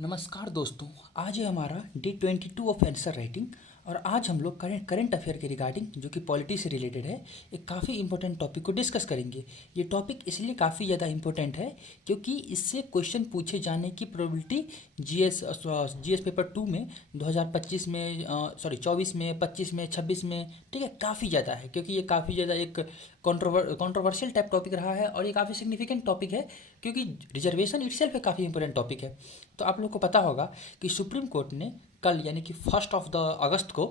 नमस्कार दोस्तों। आज है हमारा डे 22 ऑफ आंसर राइटिंग। और आज हम लोग करंट अफेयर के रिगार्डिंग जो कि पॉलिटी से रिलेटेड है, एक काफ़ी इंपॉर्टेंट टॉपिक को डिस्कस करेंगे। ये टॉपिक इसलिए काफ़ी ज़्यादा इंपॉर्टेंट है क्योंकि इससे क्वेश्चन पूछे जाने की प्रोबेबिलिटी जीएस पेपर 2 में 2025 में 24 में 25 में 26 में, ठीक है, काफ़ी ज़्यादा है। क्योंकि ये काफ़ी ज़्यादा एक कंट्रोवर्शियल टाइप टॉपिक रहा है और ये काफ़ी सिग्निफिकेंट टॉपिक है क्योंकि रिजर्वेशन इटसेल्फ एक काफ़ी इंपॉर्टेंट टॉपिक है। तो आप लोग को पता होगा कि सुप्रीम कोर्ट ने कल यानी कि 1 अगस्त को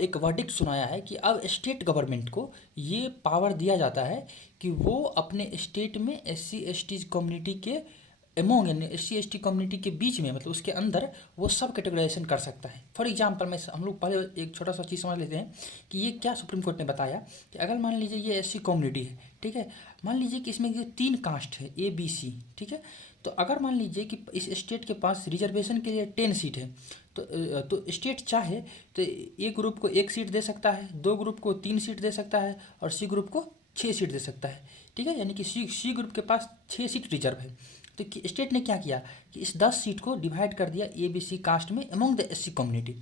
एक वर्डिक्ट सुनाया है कि अब स्टेट गवर्नमेंट को ये पावर दिया जाता है कि वो अपने स्टेट में SC/ST कम्युनिटी के एमोंग यानी SC/ST कम्युनिटी के बीच में, मतलब उसके अंदर वो सब कैटेगराइजेशन कर सकता है। फॉर एग्जांपल मैं हम लोग पहले एक छोटा सा चीज़ समझ लेते हैं कि ये क्या सुप्रीम कोर्ट ने बताया कि अगर मान लीजिए ये SC कम्युनिटी है, ठीक है, मान लीजिए कि इसमें 3 कास्ट है ABC, ठीक है। तो अगर मान लीजिए कि इस स्टेट के पास रिजर्वेशन के लिए 10 सीट है, तो स्टेट चाहे तो A ग्रुप को 1 सीट दे सकता है, 2 ग्रुप को 3 सीट दे सकता है और C ग्रुप को 6 सीट दे सकता है, ठीक है। यानी कि सी ग्रुप के पास 6 सीट रिजर्व है। तो स्टेट ने क्या किया कि इस 10 सीट को डिवाइड कर दिया ABC कास्ट में among the SC community.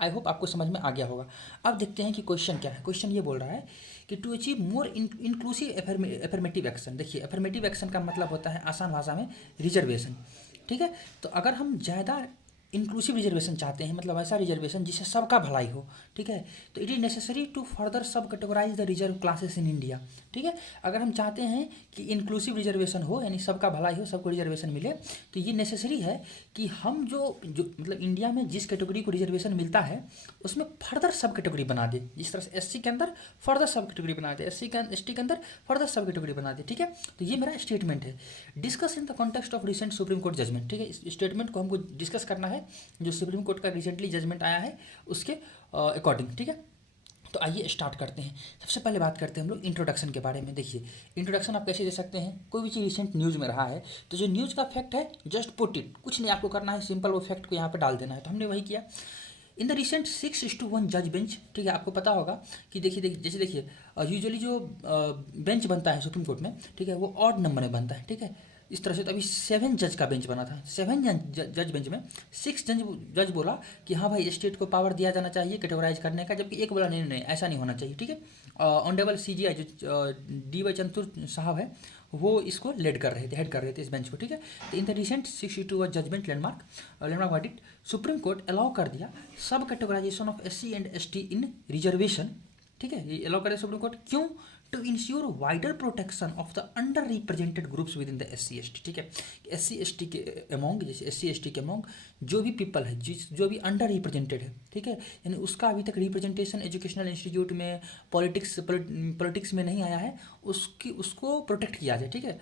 I hope आपको समझ में आ गया होगा। अब देखते हैं कि क्वेश्चन क्या है। क्वेश्चन ये बोल रहा है कि to achieve more inclusive affirmative action. देखिए, एफर्मेटिव एक्शन का मतलब होता है आसान भाषा में रिजर्वेशन, ठीक है। तो अगर हम ज़्यादा इंक्लूसिव रिजर्वेशन चाहते हैं, मतलब ऐसा रिजर्वेशन जिससे सबका भलाई हो, ठीक है, तो it is necessary to further sub categorise the reserve classes in India, ठीक है। अगर हम चाहते हैं कि इंक्लूसिव रिजर्वेशन हो यानी सबका भलाई हो, सबको रिजर्वेशन मिले, तो ये नेसेसरी है कि हम जो मतलब इंडिया में जिस कैटेगरी को रिजर्वेशन मिलता है उसमें फर्दर सब कैटेगरी बना दे। जिस तरह से SC के अंदर फर्दर सब कैटेगरी बना दे, ST के अंदर फर्दर सब कैटेगरी बना दे, ठीक है। तो ये मेरा स्टेटमेंट है। Discuss in the context of recent supreme court judgment, ठीक है। इस स्टेटमेंट को हमको डिस्कस करना है जो सुप्रीम कोर्ट का रिसेंटली जजमेंट आया है उसके अकॉर्डिंग, ठीक है। तो आइए स्टार्ट करते हैं। सबसे पहले बात करते हैं हम लोग इंट्रोडक्शन के बारे में। देखिए, इंट्रोडक्शन आप कैसे दे सकते हैं। कोई भी चीज़ रिसेंट न्यूज़ में रहा है तो जो न्यूज़ का फैक्ट है जस्ट पुट इट, कुछ नहीं आपको करना है, सिंपल वो फैक्ट को यहाँ पर डाल देना है। तो हमने वही किया। इन द रिसेंट 6:1 जज बेंच, ठीक है, आपको पता होगा कि देखिए जैसे देखिए यूजुअली जो बेंच बनता है सुप्रीम कोर्ट में, ठीक है, वो ऑड नंबर में बनता है, ठीक है। इस तरह से तो अभी 7 जज का बेंच बना था। 7 जज बेंच में 6 जज बोला कि हाँ भाई स्टेट को पावर दिया जाना चाहिए कैटेगराइज करने का, जबकि एक बोला नहीं नहीं ऐसा नहीं होना चाहिए, ठीक है। ऑनरेबल CGI जो DY चंद्र साहब है वो इसको हेड कर रहे थे इस बेंच को, ठीक है। तो in the recent 6:1 judgment landmark verdict, supreme court allow कर दिया sub categorisation of SC and ST in reservation, ठीक है। ये अलाउ करे सुप्रीम कोर्ट क्यों? To ensure wider protection of the under represented groups within the SC/ST, ठीक है। SC/ST के अमोंग, जैसे SC/ST के अमोंग जो भी पीपल है जो भी अंडर रिप्रेजेंटेड है, ठीक है, यानी उसका अभी तक रिप्रेजेंटेशन एजुकेशनल इंस्टीट्यूट में पॉलिटिक्स में नहीं आया है, उसको प्रोटेक्ट किया जाए, ठीक है।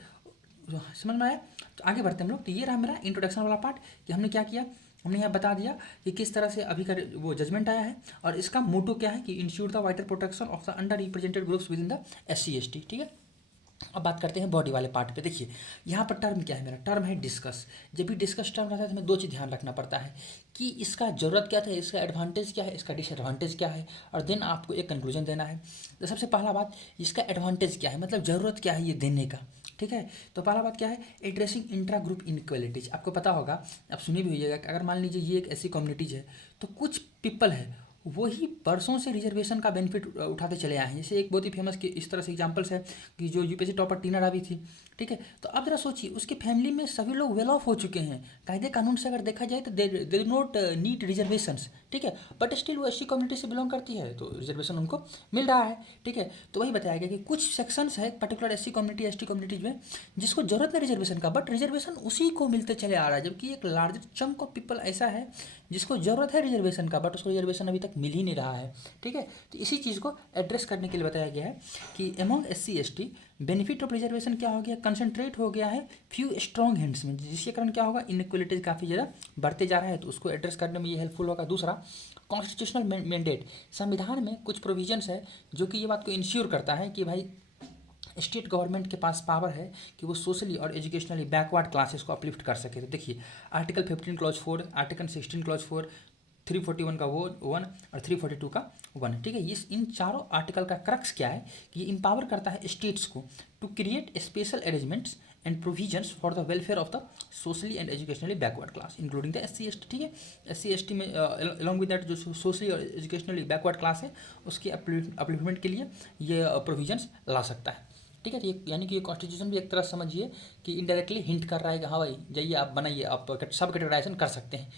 समझ में आया? तो आगे बढ़ते हैं हम लोग। तो ये रहा मेरा इंट्रोडक्शन वाला पार्ट कि हमने क्या किया। हमने यहाँ बता दिया कि किस तरह से अभी का वो जजमेंट आया है और इसका मोटो क्या है कि ensure the wider protection of the under represented groups within the SC/ST, ठीक है। अब बात करते हैं बॉडी वाले पार्ट पे। देखिए, यहाँ पर टर्म क्या है, मेरा टर्म है डिस्कस। जब भी डिस्कस टर्म रहता है तो हमें 2 चीज़ ध्यान रखना पड़ता है कि इसका ज़रूरत क्या था, इसका एडवांटेज क्या है, इसका डिसएडवांटेज क्या है, और देन आपको एक कंक्लूजन देना है। तो सबसे पहला बात, इसका एडवांटेज क्या है, मतलब ज़रूरत क्या है ये देने का, ठीक है। तो पहला बात क्या है, एड्रेसिंग इंट्रा ग्रुप इनक्वालिटीज। आपको पता होगा, आप सुनी भी होइएगा कि अगर मान लीजिए ये एक ऐसी कम्युनिटीज़ है तो कुछ पीपल है वही बरसों से रिजर्वेशन का बेनिफिट उठाते चले आए हैं। जैसे एक बहुत ही फेमस कि इस तरह से एग्जांपल्स है कि जो UPSC टॉपर टीना रावी थी, ठीक है। तो अब जरा सोचिए उसकी फैमिली में सभी लोग वेल ऑफ हो चुके हैं, कायदे कानून से अगर देखा जाए तो दे नॉट नीड रिजर्वेशंस, ठीक है, बट स्टिल वो SC कम्युनिटी से बिलोंग करती है तो रिजर्वेशन उनको मिल रहा है, ठीक है। तो वही बताया गया कि कुछ सेक्शंस है particular SC community ST communities में जिसको जरूरत है रिजर्वेशन का, बट रिजर्वेशन उसी को मिलते चले आ रहा है, जबकि एक लार्जर चंक ऑफ पीपल ऐसा है जिसको जरूरत है रिजर्वेशन का बट उसको रिजर्वेशन अभी तक मिल ही नहीं रहा है, ठीक है। तो इसी चीज़ को एड्रेस करने के लिए बताया गया है कि among SC/ST benefit of reservation क्या हो गया, कंसंट्रेट हो गया है फ्यू स्ट्रॉन्ग हैंड्स में, जिसके कारण क्या होगा, इनइक्वलिटीज काफ़ी ज़्यादा बढ़ते जा रहा है, तो उसको एड्रेस करने में ये हेल्पफुल होगा। दूसरा, कॉन्स्टिट्यूशनल मैंडेट, संविधान में कुछ प्रोविजंस है जो कि ये बात को इंश्योर करता है कि भाई स्टेट गवर्नमेंट के पास पावर है कि वो सोशली और एजुकेशनली बैकवर्ड क्लासेस को अपलिफ्ट कर सके। तो देखिए, आर्टिकल 15 क्लॉज 4, आर्टिकल 16 क्लॉज 4, 341 का वो 1 और 342 का 1, ठीक है। इन चारों आर्टिकल का क्रक्स क्या है कि ये इंपावर करता है स्टेट्स को to create special arrangements and provisions for the welfare of the socially and educationally backward class including the SC ST। ठीक है, SC ST में अलॉन्ग विद दैट जो सोशली और एजुकेशनली बैकवर्ड क्लास है उसके अपलिफ्टमेंट के लिए ये प्रोविजंस ला सकता है। ठीक है, तो ये यानी कि ये कॉन्स्टिट्यूशन भी एक तरह समझिए कि इनडायरेक्टली हिंट कर रहा है कि हाँ भाई जाइए आप बनाइए, आप सब कैटेगराइजेशन कर सकते हैं।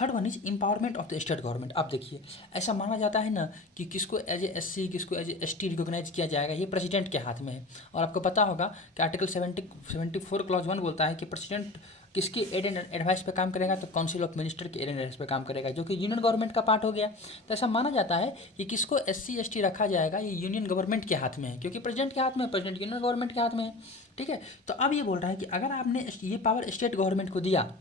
Third one is empowerment of the state government. आप देखिए, ऐसा माना जाता है ना कि किसको एज ए SC किसको एज ए ST रिकॉग्नाइज किया जाएगा, ये प्रेसिडेंट के हाथ में है। और आपको पता होगा कि आर्टिकल 74 क्लॉज 1 बोलता है कि प्रेसिडेंट किसकी एड एंड एडवाइस पे काम करेगा, तो काउंसिल ऑफ मिनिस्टर के एड एंड एडवाइस पे काम करेगा, जो कि यूनियन गवर्नमेंट का पार्ट हो गया। तो ऐसा माना जाता है कि किसको SC ST रखा जाएगा, ये यूनियन गवर्नमेंट के हाथ में है, क्योंकि प्रेसिडेंट के हाथ में, प्रेसिडेंट यूनियन गवर्नमेंट के हाथ में है। ठीक है, तो अब ये बोल रहा है कि अगर आपने ये पावर स्टेट गवर्नमेंट को दिया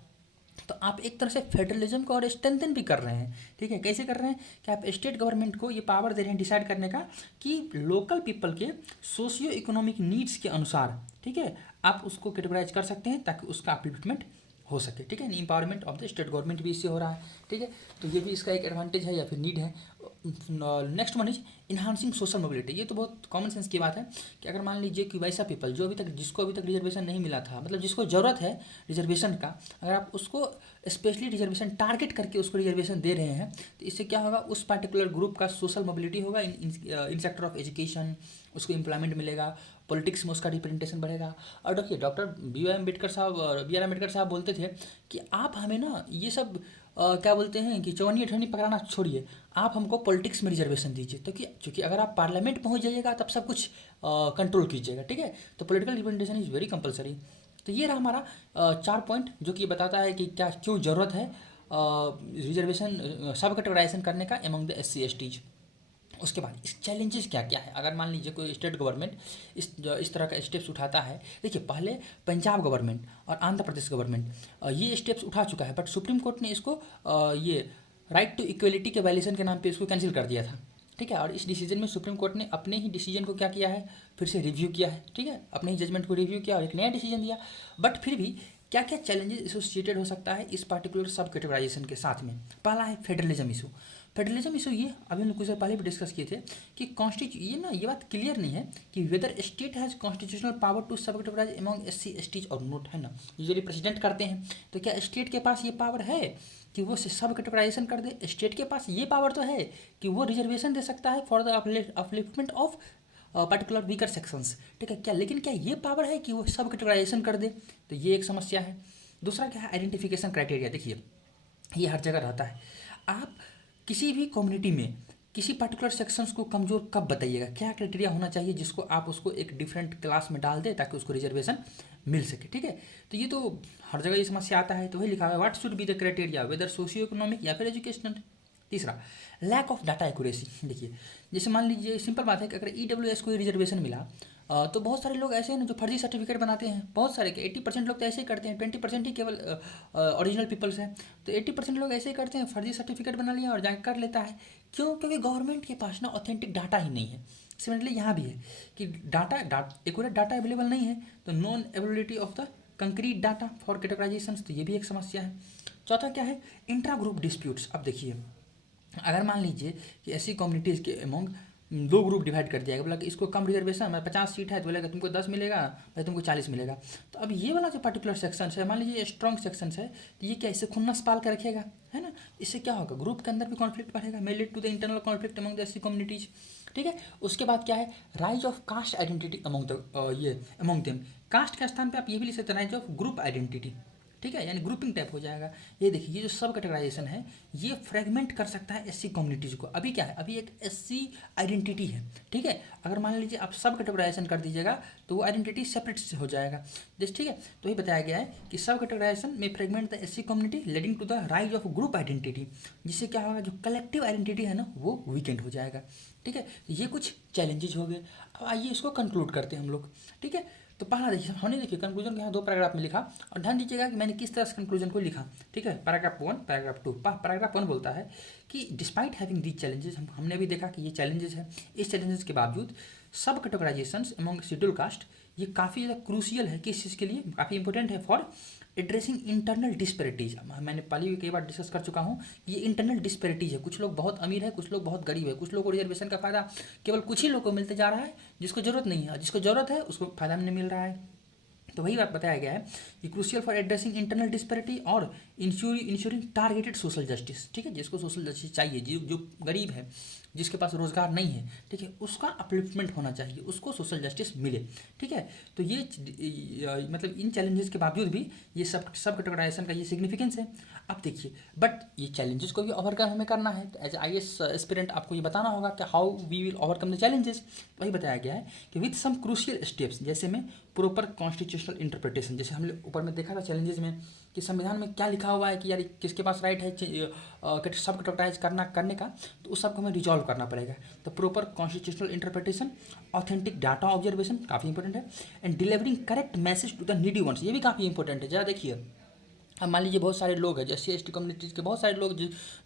तो आप एक तरह से फेडरलिज्म को और स्ट्रेंथन भी कर रहे हैं। ठीक है, कैसे कर रहे हैं कि आप स्टेट गवर्नमेंट को ये पावर दे रहे हैं डिसाइड करने का कि लोकल पीपल के सोशियो इकोनॉमिक नीड्स के अनुसार, ठीक है, आप उसको कैटेगराइज कर सकते हैं ताकि उसका अपलिफ्टमेंट हो सके। ठीक है, empowerment of the state government भी इससे हो रहा है। ठीक है, तो ये भी इसका एक एडवांटेज है या फिर नीड है। Next one is enhancing social mobility. ये तो बहुत कॉमन सेंस की बात है कि अगर मान लीजिए कि वैसा पीपल जो जिसको अभी तक रिजर्वेशन नहीं मिला था, मतलब जिसको ज़रूरत है रिजर्वेशन का, अगर आप उसको स्पेशली रिजर्वेशन टारगेट करके उसको रिजर्वेशन दे रहे हैं तो इससे क्या होगा, उस पर्टिकुलर ग्रुप का सोशल मोबिलिटी होगा इन सेक्टर ऑफ एजुकेशन, उसको एम्प्लॉयमेंट मिलेगा, पॉलिटिक्स में उसका रिप्रेजेंटेशन बढ़ेगा। और देखिए डॉक्टर बी आर अम्बेडकर साहब बोलते थे कि आप हमें ना ये सब क्या बोलते हैं कि चौनी अठौनी पकड़ाना छोड़िए, आप हमको पॉलिटिक्स में रिजर्वेशन दीजिए। तो क्योंकि अगर आप पार्लियामेंट पहुंच जाइएगा तब सब कुछ कंट्रोल कीजिएगा। ठीक है, तो political representation is very compulsory. तो ये रहा हमारा 4 पॉइंट जो कि बताता है कि क्या क्यों ज़रूरत है रिजर्वेशन सब कैटेगराइजेशन करने का एमंग द SC STs। उसके बाद इस चैलेंजेस क्या क्या है, अगर मान लीजिए कोई स्टेट गवर्नमेंट इस तरह का स्टेप्स उठाता है। देखिए पहले पंजाब गवर्नमेंट और आंध्र प्रदेश गवर्नमेंट ये स्टेप्स उठा चुका है, बट सुप्रीम कोर्ट ने इसको ये राइट टू इक्वलिटी के वायलेशन के नाम पे इसको कैंसिल कर दिया था। ठीक है, और इस डिसीजन में सुप्रीम कोर्ट ने अपने ही डिसीजन को क्या किया है, फिर से रिव्यू किया है। ठीक है, अपने ही जजमेंट को रिव्यू किया और एक नया डिसीजन दिया। बट फिर भी क्या क्या चैलेंजेस एसोसिएटेड हो सकता है इस पर्टिकुलर सब कैटेगराइजेशन के साथ में। पहला है फेडरलिज्म इशू। फेडरलिज्म इशू ये अभी हम लोग कुछ देर पहले भी डिस्कस किए थे कि ये बात क्लियर नहीं है कि whether state has constitutional power to sub categorise among SC STs or not, है ना। यूजुअली प्रेसिडेंट करते हैं, तो क्या स्टेट के पास ये पावर है कि वो सब कैटेगराइजेशन कर दे? स्टेट के पास ये पावर तो है कि वो रिजर्वेशन दे सकता है for the upliftment of particular weaker sections. ठीक है, क्या लेकिन क्या ये पावर है कि वो सब कैटेगराइजेशन कर दे? तो ये एक समस्या है। दूसरा क्या है, आइडेंटिफिकेशन क्राइटेरिया। देखिए ये हर जगह रहता है। आप किसी भी कम्युनिटी में किसी पर्टिकुलर सेक्शंस को कमज़ोर कब बताइएगा, क्या क्राइटेरिया होना चाहिए जिसको आप उसको एक डिफरेंट क्लास में डाल दें ताकि उसको रिजर्वेशन मिल सके। ठीक है, तो ये तो हर जगह ये समस्या आता है। तो वही लिखा है what should be the criteria whether socio economic या फिर एजुकेशनल। तीसरा लैक ऑफ डाटा एक्यूरेसी। देखिए जैसे मान लीजिए सिंपल बात है कि अगर EWS को रिजर्वेशन मिला तो बहुत सारे लोग ऐसे हैं ना जो फर्जी सर्टिफिकेट बनाते हैं। बहुत सारे 80% लोग तो ऐसे ही करते हैं, 20% ही केवल ओरिजिनल पीपल्स हैं। तो 80% लोग ऐसे ही करते हैं, फर्जी सर्टिफिकेट बना लिया और जाकर कर लेता है। क्यों? क्योंकि गवर्नमेंट के पास ना ऑथेंटिक डाटा ही नहीं है। सिमिलरली यहाँ भी है कि एक्यूरेट डाटा अवेलेबल नहीं है, तो non availability of the concrete data for categorisation, तो ये भी एक समस्या है। चौथा क्या है, इंट्रा ग्रुप डिस्प्यूट्स। अब देखिए अगर मान लीजिए कि ऐसी कम्युनिटीज़ के अमोंग 2 ग्रुप डिवाइड कर दिया गया, बोला कि इसको कम रिजर्वेशन है, 50 सीट है, तो बोलेगा तुमको 10 मिलेगा, भाई तुमको 40 मिलेगा। तो अब ये वाला जो पर्टिकुलर सेक्शन है, मान लीजिए स्ट्रॉन्ग सेक्शन है, तो ये क्या इससे खुन्नस पाल कर रखेगा, है ना। इससे क्या होगा, ग्रुप के अंदर भी कॉन्फ्लिक्ट बढ़ेगा, may lead to the internal conflict among the ऐसी कम्युनिटीज़। ठीक है, उसके बाद क्या है, rise of caste identity among them. Caste के स्थान पे आप ये भी लिख सकते हैं राइज ऑफ ग्रुप आइडेंटिटी। ठीक है, यानी ग्रुपिंग टाइप हो जाएगा। ये देखिए ये जो सब कैटेगराइजेशन है ये फ्रेगमेंट कर सकता है SC कम्युनिटीज़ को। अभी क्या है, अभी एक SC आइडेंटिटी है। ठीक है, अगर मान लीजिए आप सब कैटेगराइजेशन कर दीजिएगा तो वो आइडेंटिटी सेपरेट से हो जाएगा। जैसे ठीक है, तो ये बताया गया है कि सब कैटेगराइजेशन में fragment the SC community leading to the rise of group identity, जिससे क्या होगा, जो कलेक्टिव आइडेंटिटी है ना वो वीकेंड हो जाएगा। ठीक है, ये कुछ चैलेंजेस हो गए। अब आइए इसको कंक्लूड करते हैं हम लोग। ठीक है, तो पहला देखिए हमने देखिए कंक्लूजन को यहाँ 2 पैराग्राफ में लिखा और ध्यान दीजिएगा कि मैंने किस तरह से कंक्लूजन को लिखा। ठीक है, पैराग्राफ 1 पैराग्राफ 2। पैराग्राफ 1 बोलता है कि डिस्पाइट हैविंग दीज चैलेंजेस, हमने भी देखा कि ये चैलेंजेस है, इस चैलेंजेस के बावजूद सब कैटेगराइजेशंस अमंग शेड्यूल कास्ट ये काफ़ी ज़्यादा क्रूशियल है। किस चीज़ के लिए काफ़ी इंपॉर्टेंट है, फॉर एड्रेसिंग इंटरनल डिस्पेरिटीज़। मैंने पहले भी कई बार डिस्कस कर चुका हूँ, ये इंटरनल डिस्पेरिटीज़ है। कुछ लोग बहुत अमीर है, कुछ लोग बहुत गरीब है, कुछ लोग को रिजर्वेशन का फ़ायदा केवल कुछ ही लोग को मिलते जा रहा है, जिसको ज़रूरत नहीं है, जिसको ज़रूरत है उसको फ़ायदा नहीं मिल रहा है। तो वही बात बताया गया है कि crucial for addressing internal disparity और इंश्योरिंग टारगेटेड सोशल जस्टिस, ठीक है, जिसको सोशल जस्टिस चाहिए, जो गरीब है, जिसके पास रोजगार नहीं है, ठीक है, उसका अपलिफ्टमेंट होना चाहिए, उसको सोशल जस्टिस मिले, ठीक है। तो मतलब इन चैलेंजेस के बावजूद भी ये सब कैटेगराइजेशन का ये सिग्निफिकेंस है। अब देखिए, बट ये चैलेंजेस को भी ओवरकम हमें करना है, तो एज IAS एस्पिरेंट आपको ये बताना होगा कि how we will overcome the challenges. वही बताया गया है कि विथ सम क्रूशियल स्टेप्स, जैसे में प्रॉपर कॉन्स्टिट्यूशनल इंटरप्रिटेशन, जैसे हमने ऊपर में देखा था चैलेंजेस में कि संविधान में क्या लिखा हुआ है कि यार किसके पास राइट है सब कैटेगराइज करने का, तो उस सब को हमें रिजॉल्व करना पड़ेगा। तो proper constitutional interpretation, authentic data observation काफ़ी इंपॉर्टेंट है, and delivering correct message to the needy ones, ये भी काफ़ी इंपॉर्टेंट है। जरा देखिए, अब मान लीजिए बहुत सारे लोग हैं, जैसे ST कम्युनिटीज़ के बहुत सारे लोग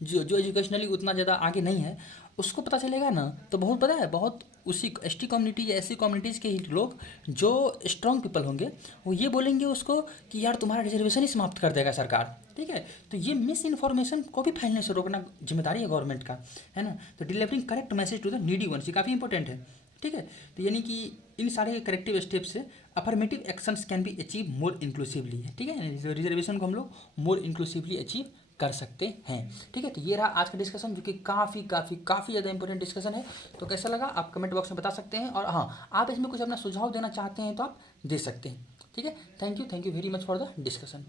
जो एजुकेशनली उतना ज़्यादा आगे नहीं है, उसको पता चलेगा ना, तो बहुत पता है, बहुत उसी ST कम्युनिटी या ऐसी कम्युनिटीज़ के ही लोग जो स्ट्रांग पीपल होंगे, वो ये बोलेंगे उसको कि यार तुम्हारा रिजर्वेशन ही समाप्त कर देगा सरकार, ठीक है। तो ये मिस इन्फॉर्मेशन को भी फैलने से रोकना जिम्मेदारी है गवर्नमेंट का, है ना। तो delivering correct message to the needy ones, ये काफ़ी इंपॉर्टेंट है, ठीक है। तो यानी कि इन सारे करेक्टिव स्टेप्स से affirmative actions can be achieve more inclusively है, ठीक है। रिजर्वेशन को हम लोग मोर इंक्लूसिवली अचीव कर सकते हैं, ठीक है। तो ये रहा आज का डिस्कशन, जो कि काफ़ी काफ़ी काफ़ी ज़्यादा इंपॉर्टेंट डिस्कशन है। तो कैसा लगा आप कमेंट बॉक्स में बता सकते हैं, और हाँ, आप इसमें कुछ अपना सुझाव देना चाहते हैं तो आप दे सकते हैं, ठीक है। Thank you very much for the discussion.